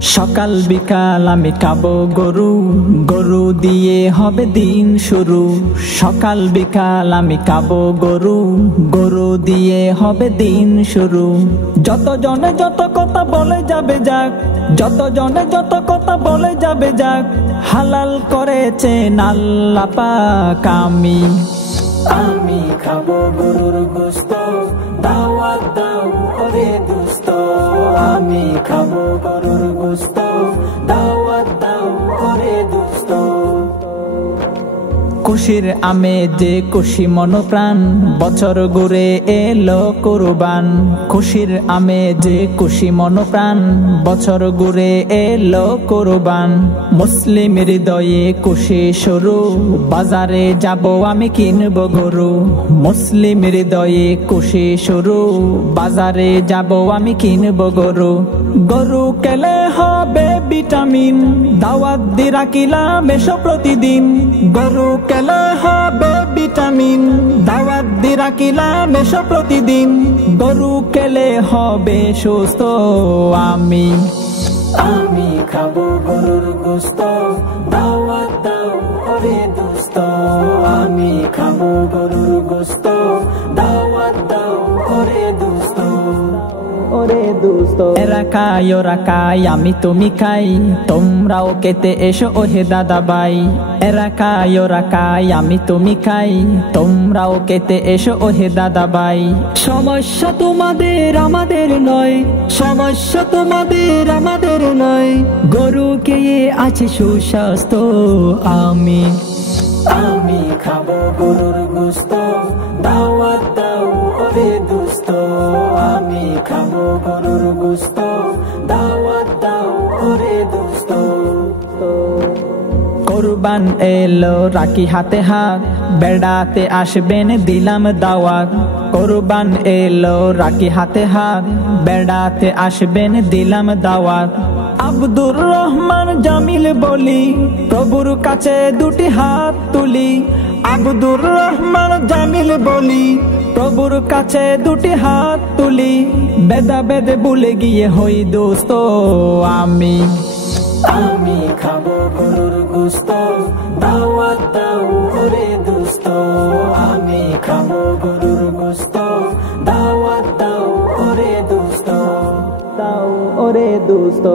সকাল বিকাল আমি খাবো গরু, গরু দিয়ে হবে দিন শুরু। সকাল বিকাল আমি খাবো গরু, গরু দিয়ে হবে দিন শুরু। যত জনে যত কথা বলে যাবে যাক, যত জনে যত কথা বলে যাবে যাক, হালাল করেছেন আল্লাহ পাক। আমি খাবো গরুর গোশত, দাওয়াত দাও ওরে দোস্ত। আমি খাবো গরুর গোশত, দাওয়াত দাও ওরে দোস্ত। খুশির আমেজে খুশি মনপ্রাণ, বছর ঘুরে এলো কুরবান। খুশির আমেজে খুশি মনপ্রাণ, বছর ঘুরে এলো কুরবান। মুসলিম হৃদয়ে খুশি শুরু, বাজারে যাব আমি কিনবো গরু। মুসলিম হৃদয়ে খুশি শুরু, বাজারে যাব আমি কিনবো গরু। গরু খেলে হবে ভিটামিন, দাওয়াত দি রাখিলাম এসো প্রতিদিন। গরু খেলে হবে ভিটামিন, দাওয়াত দি রাখিলাম এসো প্রতিদিন। গরু খেলে হবে সুস্থ। আমি খাবো গরুর গোশত, দাওয়াত দাও ওরে দোস্ত। আমি খাবো গরুর গোশত, দাওয়াত দাও ওরে দোস্ত। এরা খায় ওরা খায় আমি তুমি খাই, তোমরাও খেতে এসো ওহে দাদা ভাই। এরা খায় ওরা খায় আমি তুমি খাই, তোমরাও খেতে এসো ওহে দাদা ভাই। সমস্যা তোমাদের আমাদের নয়, সমস্যা তোমাদের আমাদের নয়। গরু খেয়ে আছে সুস্বাস্থ্য। আমি খাবো গরুর গোশত, দাওয়াত দাও ওরে দোস্ত। আমি খাবো গরুর গোশত, দাওয়াত দাও ওরে দোস্ত। কুরবান এলো রাখি হাতে হাত, বেড়াতে আসবেন দিলাম দাওয়াত। কুরবান এলো রাখি হাতে হাত, বেড়াতে আসবেন দিলাম দাওয়াত। আব্দুর রহমান জামিল বলি, প্রভুর কাছে দুটি হাত তুলি। আব্দুর রহমান জামিল বলি, প্রভুর কাছে দুটি হাত তুলি। ভেদাভেদ ভুলে গিয়ে হই দোস্ত। আমি খাবো গরুর গোশত, দাওয়াত দাও ওরে দোস্ত। আমি খাবো গরুর গোশত, দাওয়াত দাও ওরে দোস্ত।